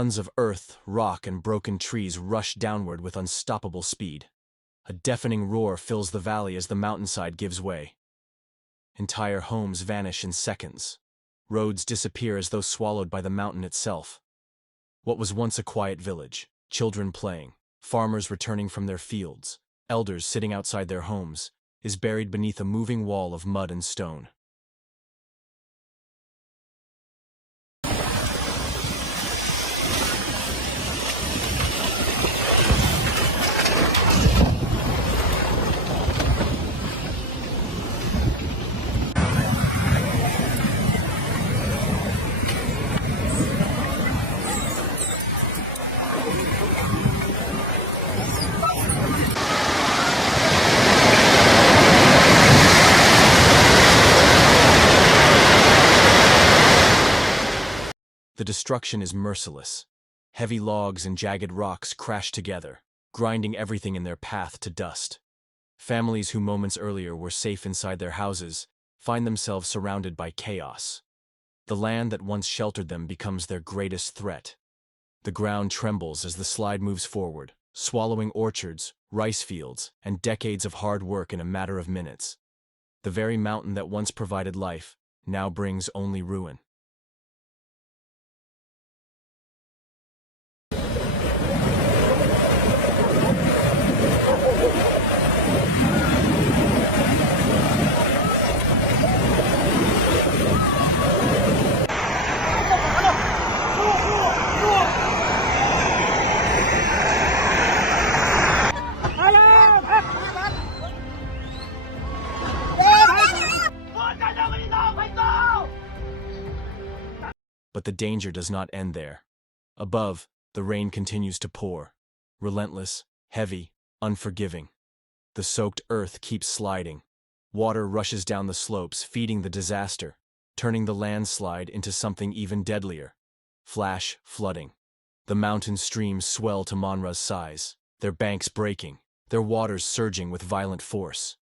Tons of earth, rock, and broken trees rush downward with unstoppable speed. A deafening roar fills the valley as the mountainside gives way. Entire homes vanish in seconds. Roads disappear as though swallowed by the mountain itself. What was once a quiet village, children playing, farmers returning from their fields, elders sitting outside their homes, is buried beneath a moving wall of mud and stone. The destruction is merciless. Heavy logs and jagged rocks crash together, grinding everything in their path to dust. Families who moments earlier were safe inside their houses find themselves surrounded by chaos. The land that once sheltered them becomes their greatest threat. The ground trembles as the slide moves forward, swallowing orchards, rice fields, and decades of hard work in a matter of minutes. The very mountain that once provided life now brings only ruin. But the danger does not end there. Above, the rain continues to pour. Relentless, heavy, unforgiving. The soaked earth keeps sliding. Water rushes down the slopes, feeding the disaster, turning the landslide into something even deadlier. Flash flooding. The mountain streams swell to Manra's size, their banks breaking, their waters surging with violent force.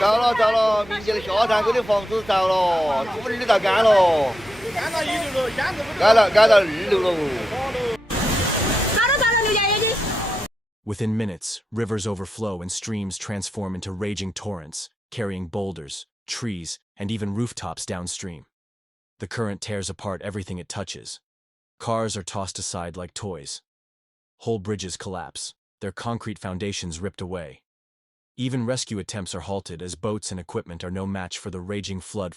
走了，明天的下山沟的房子着了，这不儿到干了，干到2楼了。Within minutes, rivers overflow and streams transform into raging torrents, carrying boulders, trees, and even rooftops downstream. The current tears apart everything it touches. Cars are tossed aside like toys. Whole bridges collapse, their concrete foundations ripped away. Even rescue attempts are halted as boats and equipment are no match for the raging flood.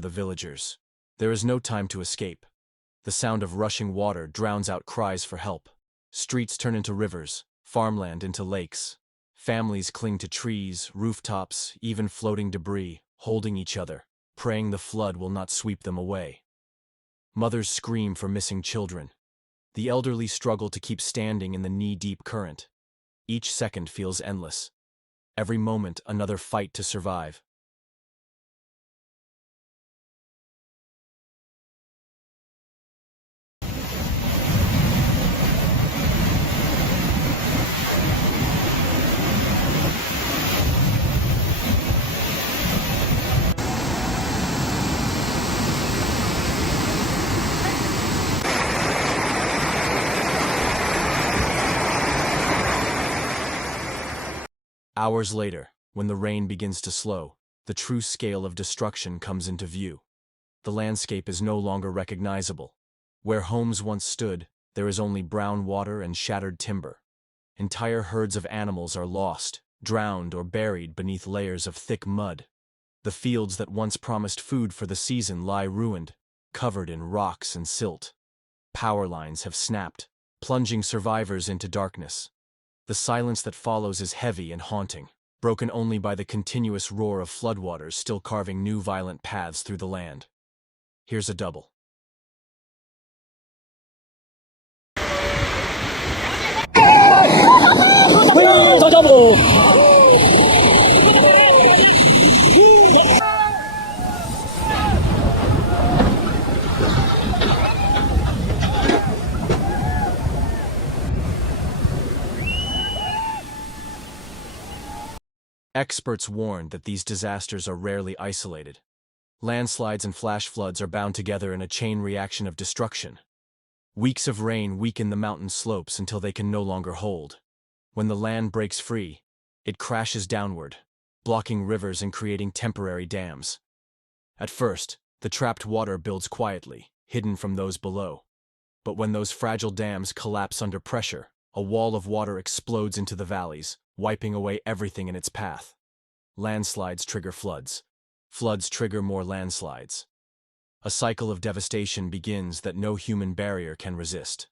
The villagers. There is no time to escape. The sound of rushing water drowns out cries for help. Streets turn into rivers, farmland into lakes. Families cling to trees, rooftops, even floating debris, holding each other, praying the flood will not sweep them away. Mothers scream for missing children. The elderly struggle to keep standing in the knee-deep current. Each second feels endless. Every moment another fight to survive. Hours later, when the rain begins to slow, the true scale of destruction comes into view. The landscape is no longer recognizable. Where homes once stood, there is only brown water and shattered timber. Entire herds of animals are lost, drowned or buried beneath layers of thick mud. The fields that once promised food for the season lie ruined, covered in rocks and silt. Power lines have snapped, plunging survivors into darkness. The silence that follows is heavy and haunting, broken only by the continuous roar of floodwaters still carving new violent paths through the land. Here's a double. Experts warn that these disasters are rarely isolated. Landslides and flash floods are bound together in a chain reaction of destruction. Weeks of rain weaken the mountain slopes until they can no longer hold. When the land breaks free, it crashes downward, blocking rivers and creating temporary dams. At first, the trapped water builds quietly, hidden from those below. But when those fragile dams collapse under pressure, a wall of water explodes into the valleys, wiping away everything in its path. Landslides trigger floods. Floods trigger more landslides. A cycle of devastation begins that no human barrier can resist.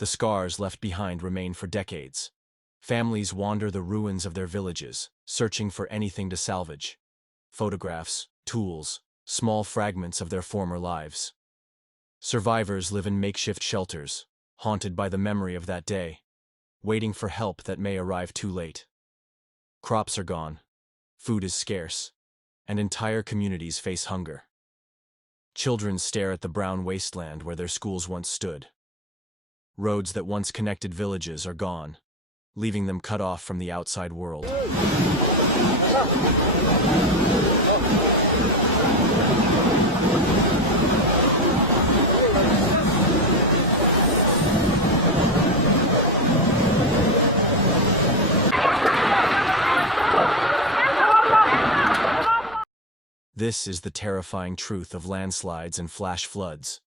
The scars left behind remain for decades. Families wander the ruins of their villages, searching for anything to salvage. Photographs, tools, small fragments of their former lives. Survivors live in makeshift shelters, haunted by the memory of that day, waiting for help that may arrive too late. Crops are gone, food is scarce, and entire communities face hunger. Children stare at the brown wasteland where their schools once stood. Roads that once connected villages are gone, leaving them cut off from the outside world. This is the terrifying truth of landslides and flash floods.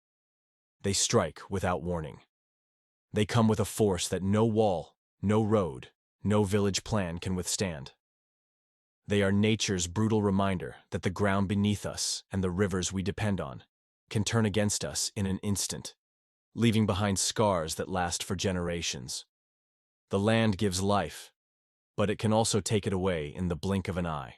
They strike without warning. They come with a force that no wall, no road, no village plan can withstand. They are nature's brutal reminder that the ground beneath us and the rivers we depend on can turn against us in an instant, leaving behind scars that last for generations. The land gives life, but it can also take it away in the blink of an eye.